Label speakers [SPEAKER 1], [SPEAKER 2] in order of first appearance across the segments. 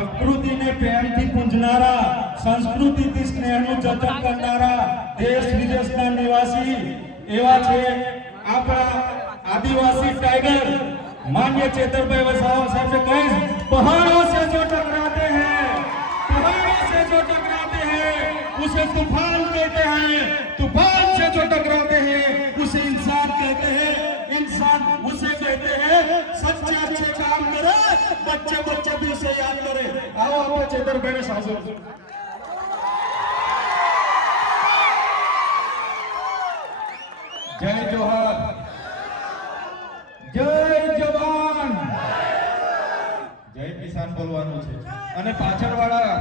[SPEAKER 1] પ્રકૃતિને પ્રેમથી પૂજનારા સંસ્કૃતિથી સ્નેહનું જતન કરનારા દેશ વિદેશના નિવાસી એવા છે આપણા આદિવાસી ટાઈગર માન્ય ચેતરભાઈ વસાવા સાહેબ से कहें पहाड़ों से जो टकराते हैं पहाड़ों से जो टकराते हैं उसे तूफान कहते हैं तूफान से जो टकराते हैं सच्चे अच्छे काम करे बच्चे बच्चे भी उसे याद करे आओ આપણે ચેતરભાઈને સાંભળો જય જોહર જય જવાન જય કિસાન બોલવાનું છે અને પાછળ વાળા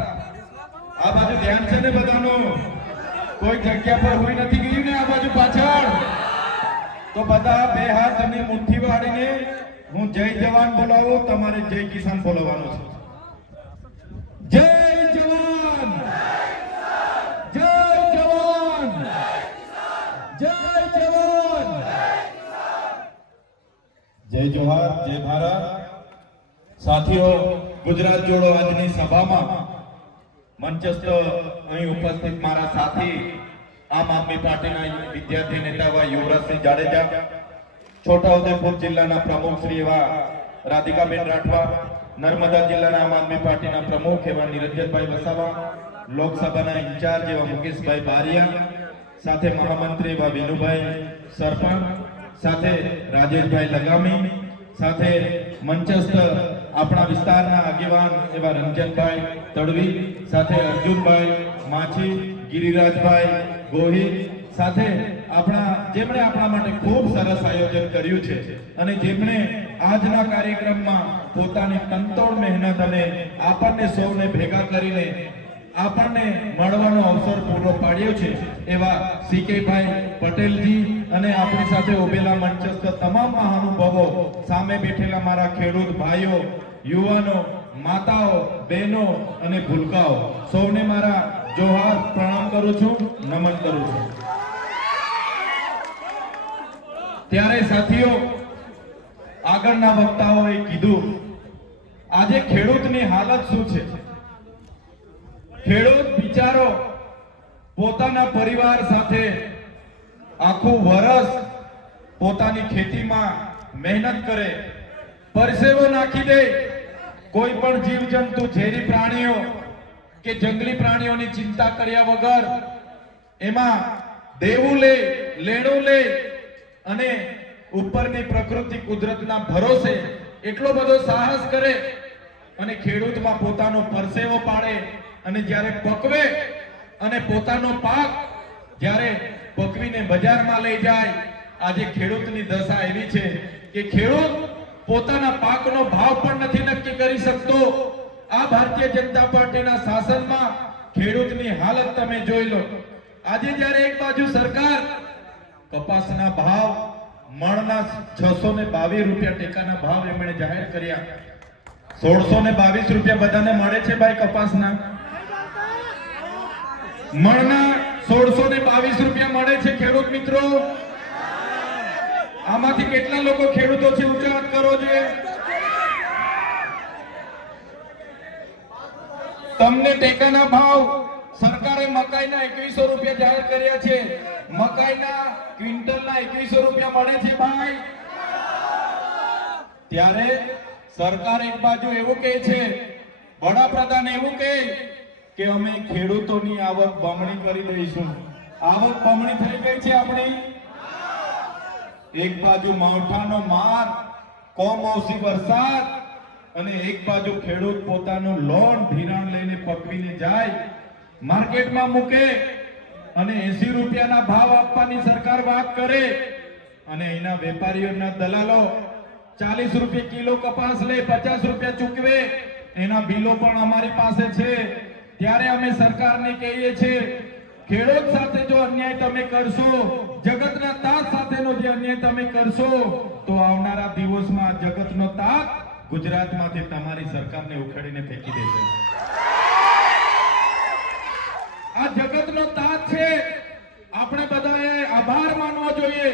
[SPEAKER 1] આ બાજુ ધ્યાન છે ને બધાનું કોઈ જગ્યા પર હોય નથી ગયું ને આ બાજુ પાછળ તો બધા બે હાથ અને મુઠ્ઠી વાળીને હું જય જવાન બોલાવું, તમારે જય કિસાન બોલવાનું છે. જય જવાન! જય જવાન! જવાન! જય જોહાર, જય ભારત. સાથીઓ, ગુજરાત જોડો આજની સભામાં મંચસ્થ અહીં ઉપસ્થિત મારા સાથી આમ આદમી પાર્ટીના વિદ્યાર્થી નેતા એવા યુવરાજસિંહ જાડેજા છોટાઉદેપુર જિલ્લાના પ્રમુખ શ્રી એવા રાધિકાબેન રાઠવા, નર્મદા જિલ્લાના આમ આદમી પાર્ટીના પ્રમુખ એવા નિરંજનભાઈ વસાવા, લોકસભાના ઇન્ચાર્જ એવા મુકેશભાઈ બારિયા, સાથે મહામંત્રી એવા વિનુભાઈ સરપંચ, સાથે રાજેશભાઈ લગામી, સાથે મંચસ્થ આપણા વિસ્તારના આગેવાન એવા રંજનભાઈ તડવી, સાથે અર્જુનભાઈ માછી, ગિરિરાજભાઈ ગોહિલ, સાથે આપણા જેમણે આપણા માટે ખૂબ સરસ આયોજન કર્યું છે અને જેમણે આજના કાર્યક્રમમાં પોતાની તનતોડ મહેનત અને આપણને સૌને ભેગા કરીને આપણને મળવાનો અવસર પૂરો પાડ્યો છે, એવા સીકેભાઈ પટેલજી અને આપણી સાથે ઉભેલા મંચસ્થ તમામ મહાનુભાવો, સામે બેઠેલા મારા ખેડૂત ભાઈઓ, યુવાનો, માતાઓ, બહેનો અને ભૂલકાઓ, સૌને મારા જોહાર પ્રણામ કરું છું, નમન કરું છું. ત્યારે સાથીઓ, આગળના વક્તાઓએ કીધું, આજે ખેડૂતની હાલત શું છે? ખેડૂત બિચારો પોતાના પરિવાર સાથે આખું વરસ પોતાની ખેતીમાં મહેનત કરે, પરસેવો નાખી દે. કોઈ પણ જીવજંતુ, ઝેરી પ્રાણીઓ કે જંગલી પ્રાણીઓની ચિંતા કર્યા વગર એમાં દેવું લે, લેણું લે અને ઉપરની પ્રકૃતિ કુદરતના ભરોસે એટલો બધો સાહસ કરે અને ખેડૂતમાં પોતાનો પરસેવો પાડે અને જ્યારે પકવે અને પોતાનો પાક જ્યારે પકવીને બજારમાં લઈ જાય, આજે ખેડૂતની દશા એવી છે કે ખેડૂત પોતાના પાકનો ભાવ પણ નથી નક્કી કરી શકતો. આ ભારતીય જનતા પાર્ટીના શાસનમાં ખેડૂતની હાલત તમે જોઈ લો. આજે જ્યારે એક બાજુ સરકાર કપાસના ભાવ મણના છસો ને બાવીસ રૂપિયા ટેકાના ભાવ એમણે જાહેર કર્યા. સોળસો ને બાવીસ રૂપિયા બધાને મળે છે ભાઈ કપાસના? મણના સોળસો ને બાવીસ રૂપિયા મળે છે ખેડૂત મિત્રો. આમાંથી કેટલા લોકો ખેડૂતો છે ઊંચા કરો છે? તમને ટેકાના ભાવ સરકારે મકાઈના એકવીસો રૂપિયા જાહેર કર્યા છે. મકાઈના ક્વિન્ટલના એકવીસો રૂપિયા મળે છે ભાઈ. ત્યારે સરકાર એક બાજુ એવું કહે છે, વડાપ્રધાન એવું કહે કે અમે ખેડૂતોની આવક બમણી કરી દઈશું. આવક બમણી થઈ ગઈ છે આપણી? એક બાજુ માવઠાનો માર કોમોસી વરસાદ, અને એક બાજુ ખેડૂત પોતાનું લોન ધિરાણ લઈને પકવીને જાય. માર્કેટમાં મૂકે અને એસી રૂપિયાના ભાવ આપવાની સરકાર વાત કરે અને એના વેપારીઓના દલાલો ચાલીસ રૂપિયા કિલો કપાસ લે, પચાસ રૂપિયા ચૂકવે, એના બિલો પણ અમારી પાસે છે. ત્યારે અમે સરકારને કહીએ છીએ, ખેડૂત સાથે જો અન્યાય તમે કરશો, જગતના તાત સાથેનો જે અન્યાય તમે કરશો, તો આવનારા દિવસમાં જગતનો તાત ગુજરાતમાંથી તમારી સરકારને ઉખેડીને ફેંકી દેશે. આ જગતનો તાત છે. આપણે બધાએ આભાર માનવો જોઈએ.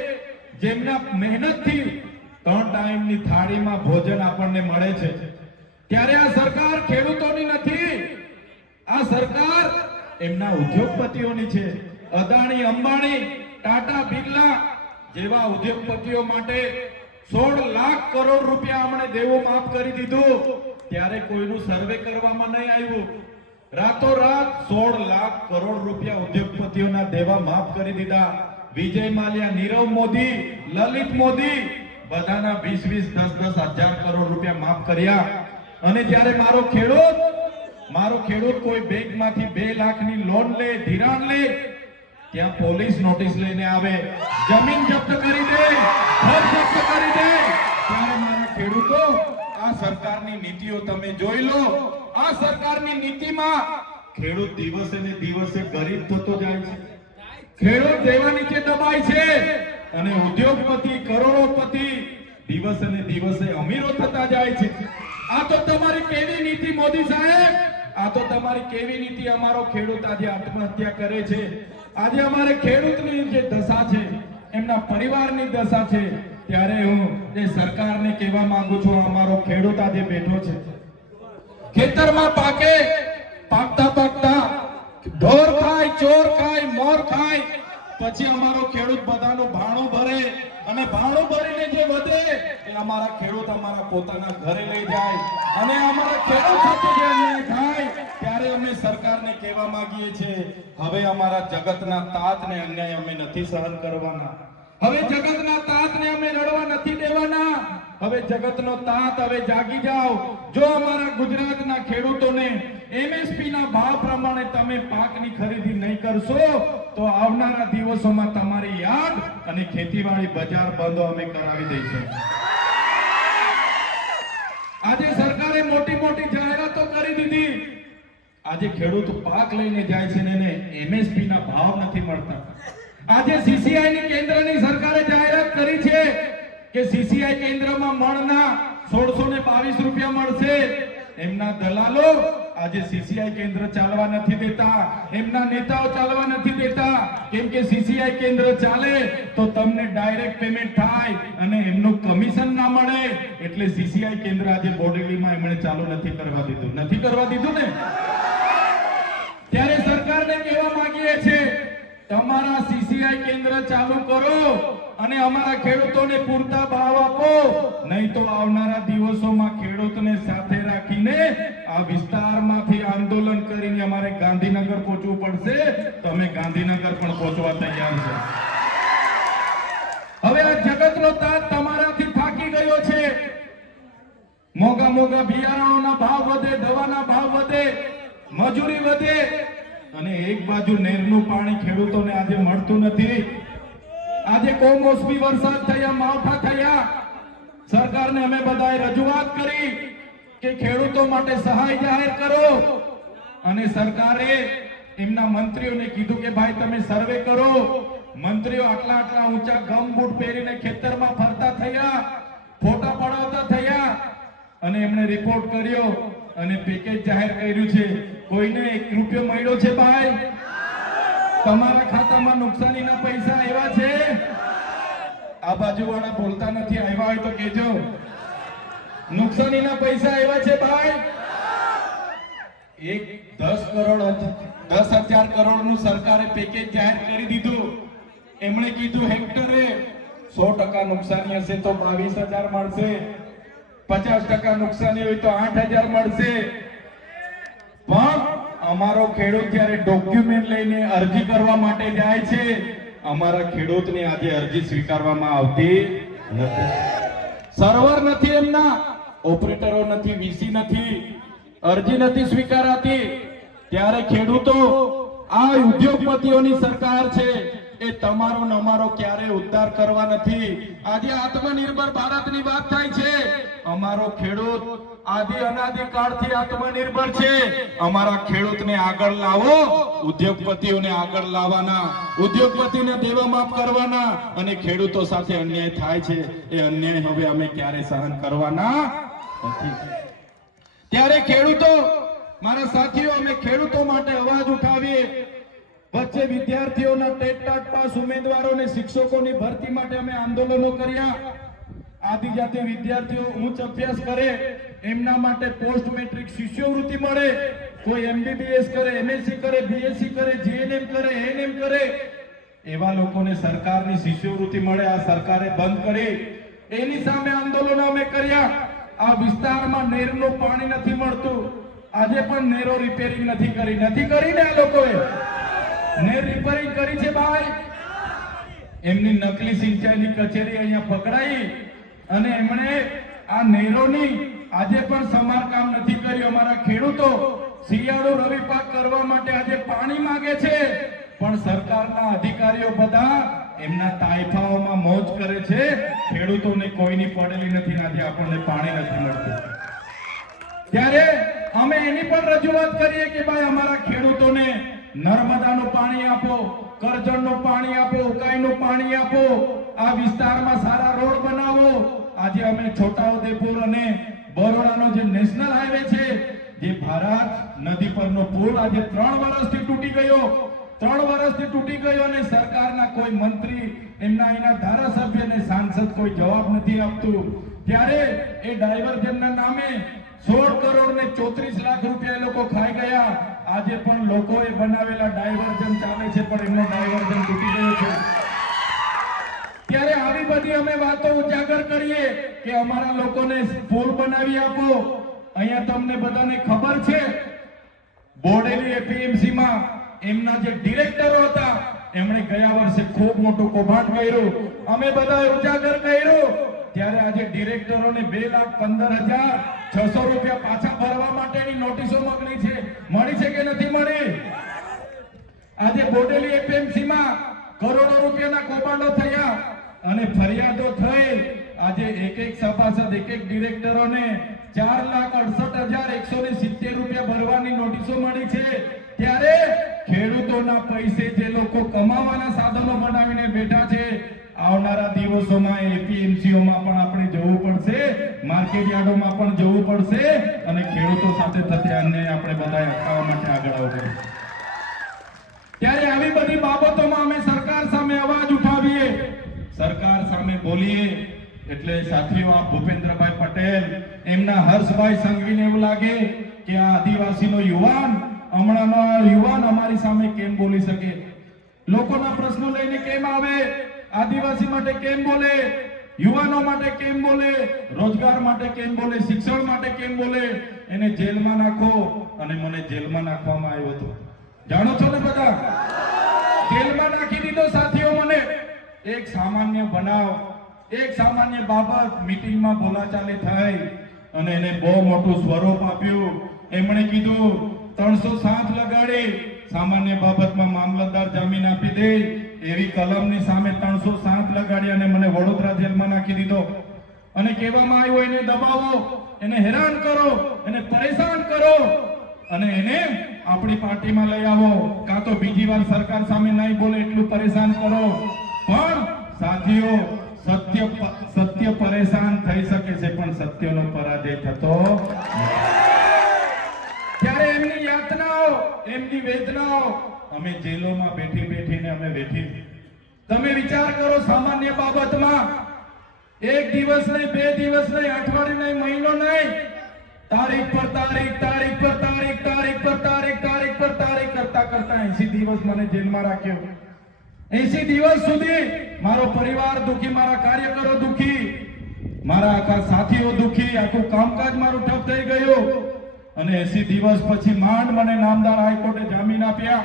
[SPEAKER 1] જેમના મહેનતથી ત્રણ ટાઈમની થાળીમાં ભોજન આપણને મળે છે. ત્યારે આ સરકાર ખેડૂતોની નથી. આ સરકાર એમના ઉદ્યોગપતિઓની છે. અદાણી, અંબાણી, ટાટા, બિરલા જેવા ઉદ્યોગપતિઓ માટે સોળ લાખ કરોડ રૂપિયા અમને દેવું માફ કરી દીધું. ત્યારે કોઈનું સર્વે કરવામાં નહીં આવ્યું. રાતોરાત સોળ લાખ કરોડ રૂપિયા ઉદ્યોગપતિઓના દેવા માફ કરી દીધા. વિજય માલ્યા, નીરવ મોદી, લલિત મોદી, બધાના વીસ વીસ, દસ દસ હજાર કરોડ રૂપિયા માફ કર્યા. અને જ્યારે મારો ખેડૂત મારો ખેડૂત કોઈ બેંકમાંથી બે લાખની લોન લે, ધિરાણ લે, ત્યાં પોલીસ નોટિસ લઈને આવે. જમીન જપ્ત કરી દે, ઘર જપ્ત કરી દે. ત્યારે મારા ખેડૂતો, આ સરકારની નીતિઓ તમે જોઈ લો. આ સરકારની નીતિમાં ખેડૂત દિવસે ને દિવસે ગરીબ થતો જાય છે. ખેડૂત દેવા નીચે દબાય છે. અને ઉદ્યોગપતિ કરોડોપતિ દિવસે ને દિવસે અમીરો થતા જાય છે. આ તો તમારી કેવી નીતિ મોદી સાહેબ? આ તો તમારી કેવી નીતિ અમારો ખેડૂત આજે આત્મહત્યા કરે છે. આજે અમારે ખેડૂતની જે દશા છે એમના પરિવારની દશા છે ત્યારે હું એ સરકારને કહેવા માંગુ છું અમારો ખેડૂત આજે બેઠો છે. ખેતરમાં પાકે, પાકતા પાકતા ઢોર ખાય, ચોર ખાય, મોર ખાય. પછી અમારો ખેડૂત બધાનું ભાણું ભરે અને ભાણું ભરીને જે વધે એ અમારા ખેડૂત અમારા પોતાના ઘરે લઈ જાય. અને અમારા ખેડૂત સાથે જે અન્યાય થાય, ત્યારે અમે સરકારને કહેવા માંગીએ છીએ, હવે અમારા જગતના તાતને અન્યાય અમે નથી સહન કરવાના. હવે જગતના તાતને અમે લડવા નથી દેવાના. હવે જગતનો તાત હવે જાગી જાઓ. જો અમારા ગુજરાતના ખેડૂતોને એમએસપી ના ભાવ પ્રમાણે તમે પાકની ખરીદી નહીં કરશો, તો આવનારા દિવસોમાં તમારી યાદ અને ખેતીવાડી બજાર બંધો અમે કરાવી દઈશું. આજે સરકારે મોટી મોટી જાહેરાતો કરી દીધી. આજે ખેડૂત પાક લઈને જાય છે ને એને એમએસપી ના ભાવ નથી મળતા. આજે સીસીઆઈ ની કેન્દ્રની સરકારે જાહેરાત કરી છે કે સીસીઆઈ કેન્દ્રમાં મણના સોળસો ને બાવીસ રૂપિયા મળશે. એમના દલાલો આજે સીસીઆઈ કેન્દ્ર ચાલવા નથી દેતા. એમના નેતાઓ ચાલવા નથી દેતા. કેમ કે સીસીઆઈ કેન્દ્ર ચાલે તો તમને ડાયરેક્ટ પેમેન્ટ થાય અને એમનું કમિશન ના મળે. એટલે સીસીઆઈ કેન્દ્ર આજે બોડેલીમાં એમણે ચાલુ નથી કરવા દીધું. નથી કરવા દીધું ને? ત્યારે સરકારને કહેવા માંગીએ છે તમારા સીસીઆઈ કેન્દ્ર ચાલુ કરો અને અમારા ખેડૂતોને પૂરતા ભાવ આપો. નહીં તો આવનારા દિવસોમાં ખેડૂતને સાથે રાખીને આ વિસ્તારમાંથી આંદોલન કરીને અમારે ગાંધીનગર પહોંચવું પડશે. તમે ગાંધીનગર પણ પહોંચવા તૈયાર છો. હવે આ જગતનો તાત તમારાથી થાકી ગયો છે. મોંઘા મોંઘા બિયારણોના ભાવ વધે, દવાના ભાવ વધે, મજૂરી વધે. અને એક બાજુ નેરનું પાણી ખેડૂતોને આજે મળતું નથી. આજે કોમોસમી વરસાદ થયા, માવઠા થયા. સરકારને અમે બધાએ રજૂઆત કરી કે ખેડૂતો માટે સહાય જાહેર કરો. અને સરકારે એમના મંત્રીઓને કીધું કે ભાઈ તમે સર્વે કરો. મંત્રીઓ આટલા આટલા ઊંચા ગમ બૂટ પહેરીને ખેતરમાં ફરતા થયા, ફોટા પડાવતા થયા. અને એમણે રિપોર્ટ કર્યો અને પેકેજ જાહેર કર્યું છે. કોઈને એક રૂપિયો મળ્યો છે ભાઈ? તમારા ખાતામાં નુકસાનીના પૈસા આવ્યા છે? આ બાજુવાળા બોલતા નથી, આવ્યા હોય તો કેજો નુકસાનીના પૈસા આવ્યા છે ભાઈ? એક દસ કરોડ દસ હજાર કરોડનું સરકારે પેકેજ જાહેર કરી દીધું. એમણે કીધું, હેક્ટરે સો ટકા નુકસાની હશે તો બાવીસ હજાર મળશે. પચાસ ટકા નુકસાની હોય તો આઠ હજાર મળશે. પણ અમારો ખેડૂત જ્યારે ડોક્યુમેન્ટ લઈને અરજી કરવા માટે જાય છે, અમારા ખેડૂતને આજે અરજી સ્વીકારવામાં આવતી નથી. સર્વર નથી એમના ઓપરેટરો નથી વીસી નથી, અરજી નથી સ્વીકારાતી. ત્યારે ખેડૂતો આ ઉદ્યોગપતિઓની સરકાર છે. એ તમારો અમારો ક્યારે ઉદ્ધાર કરવા નથી. આજે આત્મનિર્ભર ભારતની વાત થાય છે. અમારો ખેડૂત આદિ અનાદિ કાળથી આત્મનિર્ભર છે. અમારા ખેડૂતને આગળ લાવો, ઉદ્યોગપતિઓને આગળ લાવવાના, ઉદ્યોગપતિને દેવા માફ કરવાના અને ખેડૂતો સાથે અન્યાય થાય છે. એ અન્યાય હવે અમે ક્યારે સહન કરવાના નથી. ત્યારે ખેડૂતો, મારા સાથીઓ, અમે ખેડૂતો માટે અવાજ ઉઠાવીએ. વચ્ચે વિદ્યાર્થીઓના ટેટ ટાટ પાસ ઉમેદવારોને શિક્ષકોની ભરતી માટે અમે આંદોલનો કર્યા. આદિજાતિ વિદ્યાર્થીઓ ઉચ્ચ અભ્યાસ કરે, એમના માટે પોસ્ટ મેટ્રિક શિષ્યવૃત્તિ મળે. કોઈ એમબીબીએસ કરે, એમએસસી કરે, બીએસસી કરે, જીએનએમ કરે, એએનએમ કરે, એવા લોકોને સરકારની શિષ્યવૃત્તિ મળે, આ સરકારે બંધ કરી. એની સામે આંદોલનો અમે કર્યા. આ વિસ્તારમાં નેરનું પાણી નથી મળતું. આજે પણ નેરો રિપેરિંગ નથી કરી. નથી કરીને આ લોકોએ. નેર રિપેરિંગ કરી છે ભાઈ. એમની નકલી સિંચાઈની કચેરી અહીંયા પકડાઈ અને એમણે આ નહેરોની આજે પણ સમારકામ નથી કર્યું અમારા ખેડૂતો. શિયાળો રવિ પાક કરવા માટે આજે પાણી માંગે છે. પણ સરકારના અધિકારીઓ બધા એમના તાઇફાઓમાં મોજ કરે છે. ખેડૂતોને કોઈની પડેલી નથી ને આજે આપણને પાણી નથી મળતું. ત્યારે અમે એની પણ રજૂઆત કરીએ કે ભાઈ અમારા ખેડૂતોને નર્મદાનું પાણી આપો, કરજણનું પાણી આપો, ઉકાઈનું પાણી આપો, આ વિસ્તારમાં સારા રોડ બનાવો. આજે અમે છોટાઉદેપુર અને બરોડાનો જે નેશનલ હાઈવે છે, જે ભારત નદી પરનો પુલ આજે ત્રણ વર્ષથી તૂટી ગયો. ત્રણ વર્ષથી તૂટી ગયો અને સરકારના કોઈ મંત્રી, એમના એના ધારાસભ્ય અને સાંસદ કોઈ જવાબ નથી આપતું. ત્યારે એ ડાયવર્જનના નામે સોળ કરોડ ને ચોત્રીસ લાખ રૂપિયા એ લોકો ખાઈ ગયા. આજે પણ લોકોએ બનાવેલા ડાયવર્ઝન ચાલે છે, પણ એમનો ડાયવર્ઝન તૂટી ગયો છે. ત્યારે આવી બધી અમે વાતો ઉજાગર કરીએ કે અમારા લોકોને પુલ બનાવી આપો. અહીંયા તમને બધાને ખબર છે, બોડેલી એપીએમસી માં એમના જે ડિરેક્ટરો હતા, એમણે ગયા વર્ષે ખૂબ મોટું કૌભાંડ કર્યું. અમે બધાએ ઉજાગર કર્યું. ત્યારે આજે ડિરેક્ટરોને બે લાખ પંદર હજાર છસો રૂપિયા પાછા ભરવા માટેની નોટિસો મોકલી છે. મળી છે કે નથી મળી? આજે બોડેલી એપીએમસી માં કરોડો રૂપિયાના કૌભાંડો થયા અને ફરિયાદો થઈ. આજે એક એક સભાસદ, એક એક ડિરેક્ટરોને ચાર લાખ અડસઠ હજાર એકસો ને સિત્તેર રૂપિયા ભરવાની નોટિસો મળી છે. ત્યારે ખેડૂતોના પૈસે જે લોકો કમાવાના સાધનો બનાવીને બેઠા છે, આવનારા દિવસોમાં એપીએમસીઓમાં પણ આપણે જવું પડશે, માર્કેટ યાર્ડોમાં પણ જવું પડશે અને ખેડૂતો સાથે થતી અન્યાય આપણે બધાએ અટકાવવા માટે આગળ આવવું ત્યારે આવી બધી બાબતોમાં અમે સરકાર સામે અવાજ ઉઠાવીએ. સરકાર સામે બોલીએ. એટલે સાથીઓ, આ ભૂપેન્દ્રભાઈ પટેલ, એમના હર્ષભાઈ સંઘવીને એવું લાગે કે આ આદિવાસીનો યુવાન હમણાંનો યુવાન અમારી સામે કેમ બોલી શકે? લોકોના પ્રશ્નો લઈને કેમ આવે? આદિવાસી માટે કેમ બોલે? યુવાનો માટે કેમ બોલે? રોજગાર માટે કેમ બોલે? શિક્ષણ માટે કેમ બોલે? એને જેલમાં નાખો અને મને જેલમાં નાખવામાં આવ્યો હતો. જાણો છો ને બધા? જેલમાં નાખી દીધો સાથીઓ મને. એક સામાન્ય બનાવ, એક સામાન્ય બાબત મીટિંગમાં બોલાચાલી થઈ અને એને બહુ મોટું સ્વરૂપ આપ્યું. એમણે કીધું ત્રણસો સાત લગાડી સામાન્ય બાબતમાં મામલતદાર જામીન આપી દે એવી કલમની સામે ત્રણસો સાત લગાડી અને મને વડોદરા જેલમાં નાખી દીધો. અને કહેવામાં આવ્યો, એને દબાવો, એને હેરાન કરો, એને પરેશાન કરો અને એને આપણી પાર્ટીમાં લઈ આવો. કાં તો બીજી વાર સરકાર સામે નહીં બોલે એટલું પરેશાન કરો. પણ સાથીઓ, સત્ય સત્ય પરેશાન થઈ શકે છે, પણ સત્યનો પરાજય થતો ત્યારે એમની વેદનાઓ. અમે જેલોમાં બેઠી બેઠીને અમે વેઠી. તમે વિચાર કરો સામાન્ય બાબતમાં. એક દિવસ નહીં, બે દિવસ નહીં, અઠવાડિયું નહીં, મહિનો નહીં. તારીખ પર તારીખ તારીખ પર તારીખ તારીખ પર તારીખ તારીખ પર તારીખ કરતા કરતા એસી દિવસ મને જેલમાં રાખ્યો. એસી દિવસ સુધી મારો પરિવાર દુખી, મારા કાર્યકરો દુખી, મારા આખા સાથીઓ દુખી, આખું કામકાજ મારું ઠપ થઈ ગયું. અને એસી દિવસ પછી માંડ મને નામદાર હાઈકોર્ટે જામીન આપ્યા.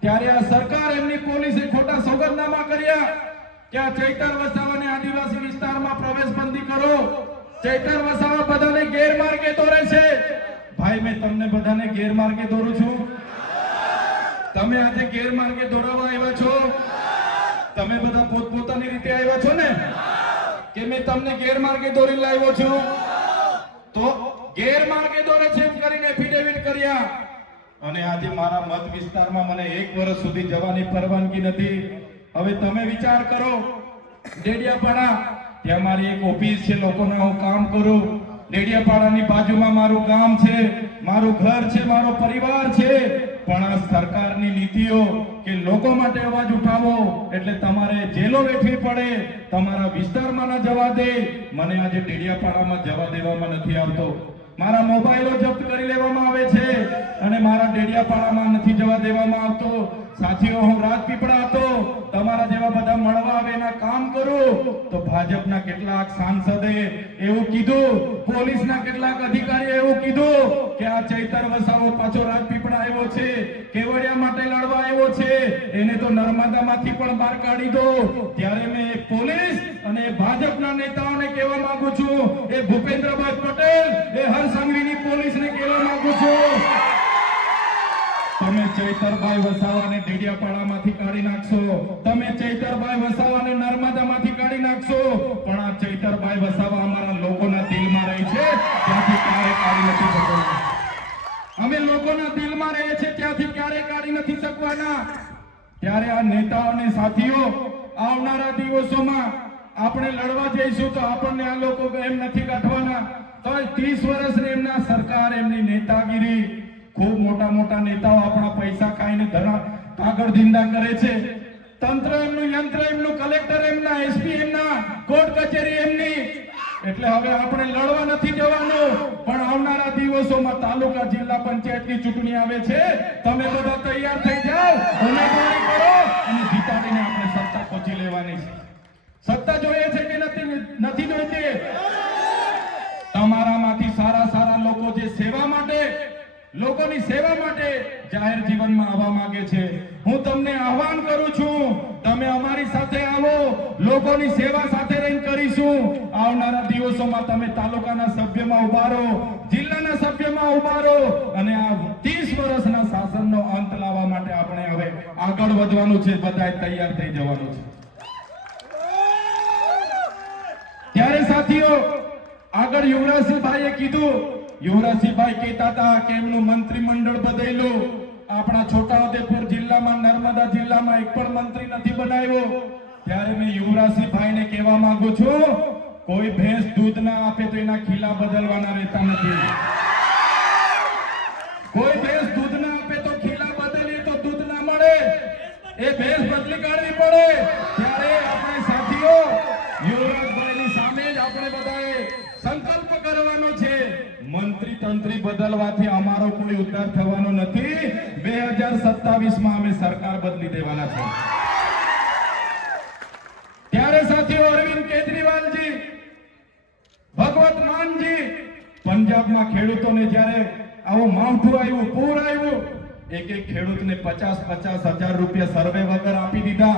[SPEAKER 1] ત્યારે આ સરકાર એમની પોલીસે ખોટા સોગંદનામા કર્યા. કે આ ચૈતર વસાવાને આદિવાસી વિસ્તારમાં પ્રવેશ બંધી કરો. ચૈતર વસાવા બધાને ગેરમાર્ગે દોરે છે. ભાઈ, મેં તમને બધાને ગેરમાર્ગે દોરું છું. તમે આજે ગેરમાર્ગે દોરાવા આવ્યા છો. તમે બધા પોતપોતાની રીતે આવ્યા છો ને? કે મેં તમને ગેરમાર્ગે દોરી લાવ્યો છું? તો ગેરમાર્ગે દોરે છે કરીને એફિડેવિટ કર્યા. અને આજે મારા મત વિસ્તારમાં મને એક વર્ષ સુધી જવાની પરવાનગી નથી. હવે તમે વિચાર કરો, ડેડિયાપાડા, ત્યાં મારી એક ઓફિસ છે, લોકોના હું કામ કરું. ડેડિયાપાડાની બાજુમાં મારું ગામ છે, મારું ઘર છે, મારો પરિવાર છે. પણ આ સરકારની નીતિઓ કે લોકો માટે અવાજ ઉઠાવો, એટલે તમારે જેલો વેઠવી પડે, તમારા વિસ્તારમાં ન જવા દે. મને આજે ડેડિયાપાડામાં જવા દેવામાં નથી આવતો. મારા મોબાઈલો જપ્ત કરી લેવામાં આવે છે અને મારા ડેડિયાપાડામાં નથી જવા દેવામાં આવતો. સાથીઓ, હું રાજપીપળા હતો. તમારા જેવા બધા મળવા આવે એના કામ કરું. તો ભાજપના કેટલાક સાંસદે એવું કીધું, પોલીસના કેટલાક અધિકારીએ એવું કીધું કે આ ચૈતર વસાવો પાછો રાજપીપળા આવ્યો છે, કેવડિયા માટે લડવા આવ્યો છે, એને તો નર્મદામાંથી પણ બહાર કાઢી દો. ત્યારે મેં પોલીસ અને ભાજપના નેતાઓને કહેવા માંગુ છું. એ ભૂપેન્દ્રભાઈ પટેલ, એ હર સંઘવીની પોલીસને કહેવા માંગુ છું. તમે ચૈતરભાઈ વસાવાને ડેડિયાપાડામાંથી કાઢી નાખશો. તમે ચૈતરભાઈ વસાવાને નર્મદામાંથી કાઢી નાખશો. પણ આ ચૈતરભાઈ વસાવા અમારા લોકોના દિલમાં રહે છે. ત્યાંથી ક્યારે કાઢી નથી શકવાના. અમે લોકોના દિલમાં રહે છે, ત્યાંથી ક્યારેય કાઢી નથી શકવાના. ત્યારે આ નેતાઓ અને સાથીઓ, આવનારા દિવસોમાં આપણે લડવા જઈશું તો આપણને આ લોકો એમ નથી કાઢવાના. તો ત્રીસ વર્ષની એમના સરકાર, એમની નેતાગીરી ખૂબ મોટા મોટા નેતાઓ આપણા પૈસા ખાઈને ધરા કાગળ ધીંદા કરે છે. તંત્ર એમનું, યંત્ર એમનું, કલેક્ટર એમના એસપી એમના, કોર્ટ કચેરી એમની. એટલે હવે આપણે લડવા નથી જવાનું. પણ આવનારા દિવસોમાં તાલુકા જિલ્લા પંચાયતની ચૂંટણી આવે છે. તમે બધા તૈયાર થઈ જાઓ. ઉમેદવારી કરો અને જીતાડીને આપણે સત્તા પહોંચી લેવાની છે. સત્તા જોઈએ છે કે નથી નથી જોઈતી? તમારામાંથી લોકોની સેવા માટે જાહેર જીવનમાં આવવા માંગે છે. હું તમને આહવાન કરું છું, તમે અમારી સાથે આવો, લોકોની સેવા સાથે રહીને કરીશું. આવનારા દિવસોમાં તમે તાલુકાના સભ્યમાં ઊભા રહો, જિલ્લાના સભ્યમાં ઊભા રહો અને આ 30 વર્ષના શાસનનો અંત લાવવા માટે આપણે હવે આગળ વધવાનું છે બધાએ તૈયાર થઈ જવાનું છે. ત્યારે સાથીઓ, આગળ યુવરાજસિંહભાઈએ કીધું યુવરાજસિંહભાઈ કહેતા હતા, કે એમનું મંત્રીમંડળ બદલ્યું. આપણા છોટાઉદેપુર જિલ્લામાં નર્મદા જિલ્લામાં એક પણ મંત્રી નથી બનાવ્યો. ત્યારે મેં યુવરાજસિંહભાઈને કહેવા માંગુ છું, કોઈ ભેંસ દૂધ ના આપે તો એના ખીલા બદલવાના રહેતા નથી. કોઈ ભેંસ દૂધ ના આપે તો ખીલા બદલીએ તો દૂધ ના મળે. એ ભેંસ બદલી કાઢવી પડે. ત્યારે આપણે સાથીઓ યુવરાજભાઈની તંત્રી બદલવાથી અમારો કોઈ ઉદ્ધાર થવાનો નથી. બે હજાર સત્તાવીસમાં અમે સરકાર બદલી દેવાના છે. ત્યારે સાથીઓ, અરવિંદ કેજરીવાલજી, ભગવત માનજી, પંજાબમાં ખેડૂતોને જ્યારે આવું માવઠું આવ્યું, પૂર આવ્યું એક એક ખેડૂતને પચાસ પચાસ હજાર રૂપિયા સર્વે વગર આપી દીધા.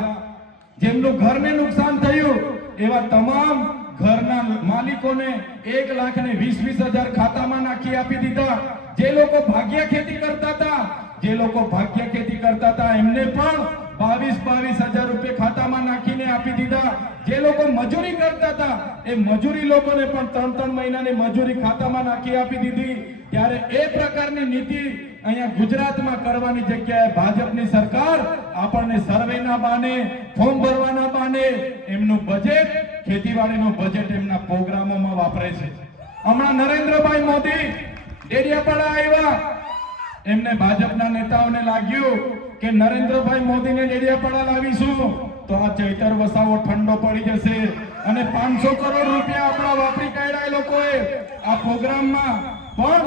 [SPEAKER 1] જેમનું ઘરને નુકસાન થયું, એવા તમામ ઘરના માલિકોને એક લાખ ને વીસ વીસ હજાર ખાતામાં નાખી આપી દીધા. જે લોકો ભાગ્ય ખેતી કરતા હતા, જે લોકો ભાગ્ય ખેતી કરતા હતા, એમને પણ બાવીસ બાવીસ હજાર રૂપિયા ખાતામાં નાખીને આપી દીધા. જે લોકો મજૂરી કરતા હતા, એ મજૂરી લોકોને પણ ત્રણ ત્રણ મહિનાની મજૂરી ખાતામાં નાખી આપી દીધી. ત્યારે એ પ્રકારની નીતિ અહીંયા ગુજરાતમાં કરવાની જગ્યાએ ભાજપની સરકાર આપણને સર્વેના બાને, ફોર્મ ભરવાના બાને, એમનું બજેટ ખેતીવાડીનું બજેટ એમના પ્રોગ્રામોમાં વાપરે છે. હમણાં નરેન્દ્રભાઈ મોદી ડેડિયાપાડા આવ્યા. એમને ભાજપના નેતાઓને લાગ્યું કે નરેન્દ્રભાઈ મોદીને ડેડિયાપાડા લાવીશું, તો આ ચૈતર વસાવો ઠંડો પડી જશે. અને પાંચસો કરોડ રૂપિયા આપણા વાપરી કાઢ્યા એ લોકોએ આ પ્રોગ્રામમાં. પણ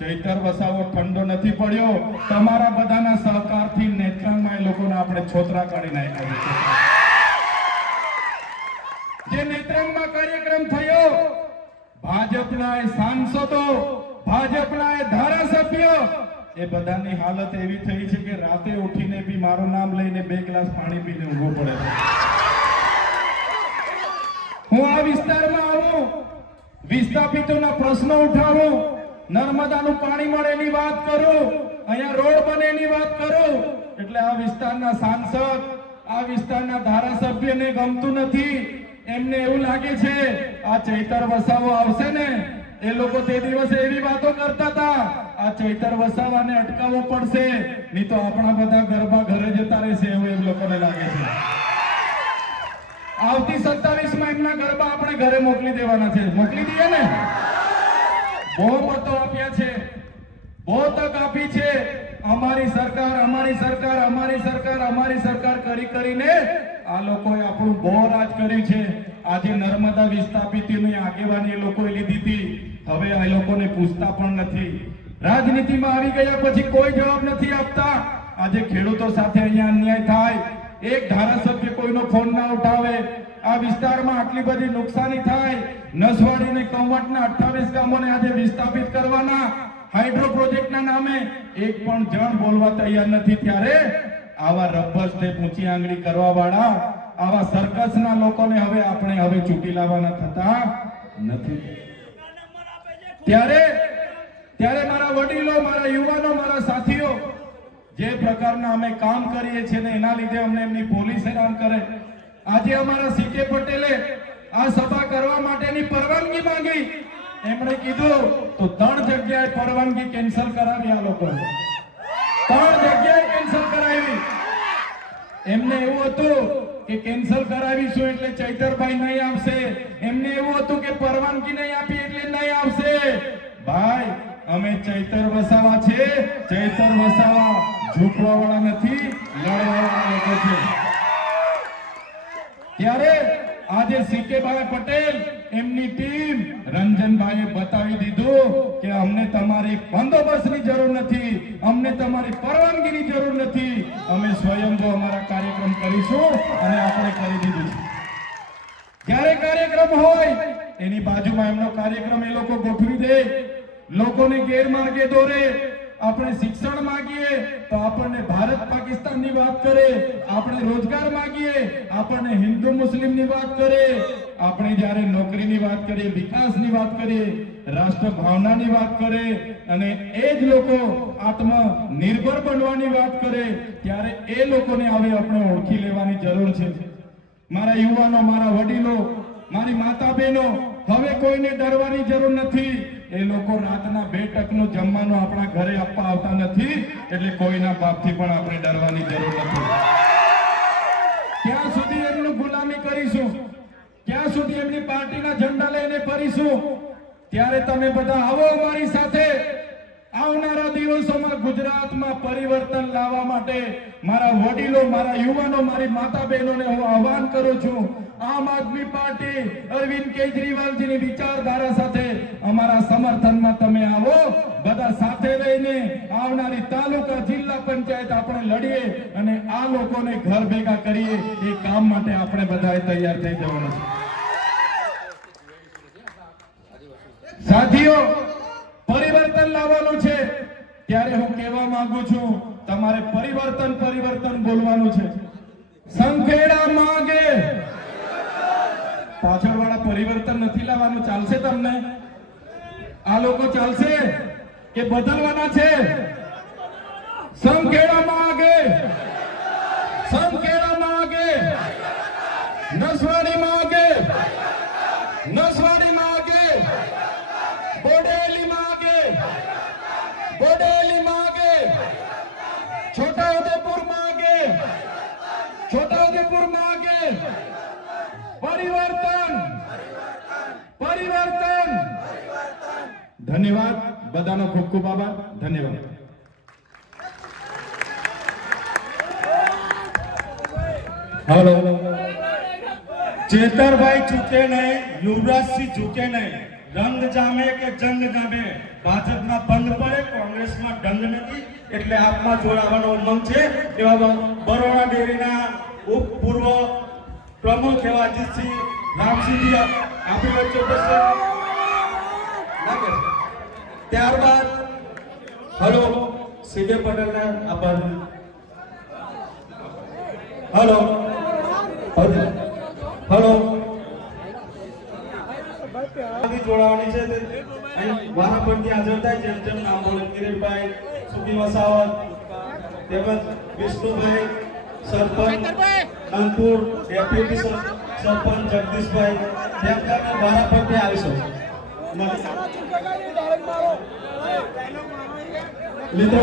[SPEAKER 1] ચૈતર વસાવો ઠંડો નથી પડ્યો. તમારા બધાના સહકારથી નેત્રંગમાં એ લોકોને આપણે છોતરા કાઢી નાખ્યા જે નેત્રંગમાં કાર્યક્રમ થયો, ભાજપના સાંસદો, ભાજપના ધારાસભ્ય, એ બધાની હાલત એવી થઈ છે કે રાતે ઉઠીને બી મારું નામ લઈને બે ગ્લાસ પાણી પીને ઊભો પડે હું આ વિસ્તારમાં આવું, વિસ્થાપિતોના પ્રશ્નો ઉઠાવું, નર્મદાનું પાણી મળે એની વાત કરું, અહીંયા રોડ બને એની વાત કરું, એટલે આ વિસ્તારના સાંસદ, આ વિસ્તારના ધારાસભ્યને ગમતું નથી. એમને એવું લાગે છે, આ ચૈતર વસાવો આવશે ને? એ લોકો તે દિવસે એવી વાતો કરતા હતા, આ ચૈતર વસાવાને અટકાવવો પડશે, નહીં તો આપણા બધા ગરબા ઘરે જતા રહેશે. એવું એમ લોકોને લાગે છે. આવતી સત્તાવીસમાં એમના ગરબા આપણે ઘરે મોકલી દેવાના છે. મોકલી દઈએ ને? બહુ મતો આપ્યા છે. બહુ તક આપી છે. અમારી સરકાર અમારી સરકાર અમારી સરકાર અમારી સરકાર કરી કરીને આ લોકોએ આપણું બહુ રાજ કર્યું છે. આજે નર્મદા વિસ્થાપિતની આગેવાની એ લોકોએ લીધી હતી. હવે આ લોકોને પૂછતા પણ નથી. રાજનીતિમાં આવી ગયા પછી કોઈ જવાબ નથી આપતા. આજે ખેડૂતો સાથે અહીંયા અન્યાય થાય. એક ધારાસભ્ય કોઈનો ફોન ના ઉઠાવે. આ વિસ્તારમાં આટલી બધી નુકસાની થાય. નસવાડી અને કવટના 28 ગામોને આજે વિસ્થાપિત કરવાના. હાઇડ્રો પ્રોજેક્ટના નામે એક પણ જણ બોલવા તૈયાર નથી. ત્યારે આવા રબર સ્ટેપ ઊંચી આંગળી કરવા વાળા આવા સર્કસના લોકોને હવે આપણે હવે ચૂંટી લાવવાના થતા નથી. ત્યારે ત્યારે મારા વડીલો, મારા યુવાનો, મારા સાથીઓ, જે પ્રકારના અમે કામ કરીએ છીએ એના લીધે અમને એમની પોલીસ હેરાન કરે. આજે અમારા સીકે પટેલે આ સભા કરવા માટેની પરવાનગી માંગી. એમણે કીધું, તો ત્રણ જગ્યાએ પરવાનગી કેન્સલ કરાવી આ લોકો ત્રણ જગ્યાએ એમને એવું હતું કે કેન્સલ કરાવીશું એટલે ચૈતરભાઈ નહીં આવશે. એમને એવું હતું કે પરવાનગી નહીં આપી એટલે નહીં આવશે. ભાઈ, અમે ચૈતર વસાવા છે. ચૈતર વસાવા ઝૂકવા વાળા નથી લડવા વાળા લોકો છે. ત્યારે આજે સીકેભાઈ પટેલ એમની ટીમ રંજનભાઈએ બતાવી દીધું કે અમને તમારી બંદોબસ્તની જરૂર નથી, અમને તમારી પરવાનગીની જરૂર નથી. અમે સ્વયંભૂ અમારા કાર્યક્રમ કરીશું અને આપણે કરી દીધું છે. જ્યારે કાર્યક્રમ હોય, એની બાજુમાં એમનો કાર્યક્રમ એ લોકો ગોઠવી દે. લોકોને ગેરમાર્ગે દોરે. આપણે શિક્ષણ માંગીએ તો આપણને ભારત પાકિસ્તાનની વાત કરે, આપણે રોજગાર માંગીએ, આપણને હિન્દુ મુસ્લિમની વાત કરે, આપણે જ્યારે નોકરીની વાત કરીએ, વિકાસની વાત કરીએ રાષ્ટ્ર ભાવનાની વાત કરે, અને એ જ લોકો આત્મનિર્ભર બનવાની વાત કરે, ત્યારે એ લોકોને હવે આપણે ઓળખી લેવાની જરૂર છે. મારા યુવાનો, મારા વડીલો, મારી માતા બહેનો હવે કોઈને ડરવાની જરૂર નથી. એ લોકો રાતના બે ટકનું જમવાનું આપણા ઘરે આપવા આવતા નથી, એટલે કોઈના બાપથી પણ આપણે ડરવાની જરૂર નથી. ક્યાં સુધી એમનું ગુલામી કરીશું. ક્યાં સુધી એમની પાર્ટીના ઝંડા લઈને ફરીશું. ત્યારે તમે બધા આવો અમારી સાથે. આવનારા દિવસોમાં ગુજરાતમાં પરિવર્તન લાવવા માટે મારા વડીલો, મારા યુવાનો, મારી માતા બહેનોને હું આહવાન કરું છું. આમ આદમી પાર્ટી અરવિંદ કેજરીવાલજીની વિચારધારા સાથે અમારા સમર્થનમાં તમે આવો. બધા સાથે રહીને આવનારી તાલુકા જિલ્લા પંચાયત આપણે લડીએ અને આ લોકોને ઘર ભેગા કરીએ. એ કામ માટે આપણે બધાએ તૈયાર થઈ જવાનું છે સાથીઓ, પરિવર્તન લાવવાનું છે. ત્યારે હું કહેવા માંગુ છું, તમારે પરિવર્તન પરિવર્તન બોલવાનું છે. સંખેડા માંગે. પાછળ વાળા પરિવર્તન નથી લાવવાનું, ચાલશે તમને? આ લોકો ચાલશે કે બદલવાના છે? સંખેડા કેળવામાં આગે માંગે નસવાડી માંગે નસવાડી માંગે બોડેલી માગે બોડેલી માગે છોટા ઉદેપુર માગે છોટા ઉદેપુર માગે પરિવર્તન પરિવર્તન. ધન્યવાદ. બધાનો ખૂબ ખૂબ આભાર. ધન્યવાદ.
[SPEAKER 2] હલો. ચેતરભાઈ ચૂકે નહીં, યુવરાજસિંહ ચૂકે નહીં. રંગ જામે કે જંગ જામે? ભાજપમાં બંધ પડે, કોંગ્રેસમાં દંડ નથી. એટલે આપમાં જોડાવાનો ઉમંગ છે. એવા બરોડા ડેરીના ઉપ પૂર્વ પ્રમુખ એવા અજીતસિંહ રામસિંહજી આપણી વચ્ચે ઉપસ્થિત. ત્યારબાદ, હલો સીકે પટેલને આભાર. હલો હલો જોડાવાની છે તે. વારાફરતી હાજર થાય જેમ જેમ નામ બોલે તેમજ વિષ્ણુભાઈ સરપંચ અંકુર ડેપ્યુટી સર- સરપંચ જગદીશભાઈ તેમ કરીને વારાફરતી આવીશું. મિત્રો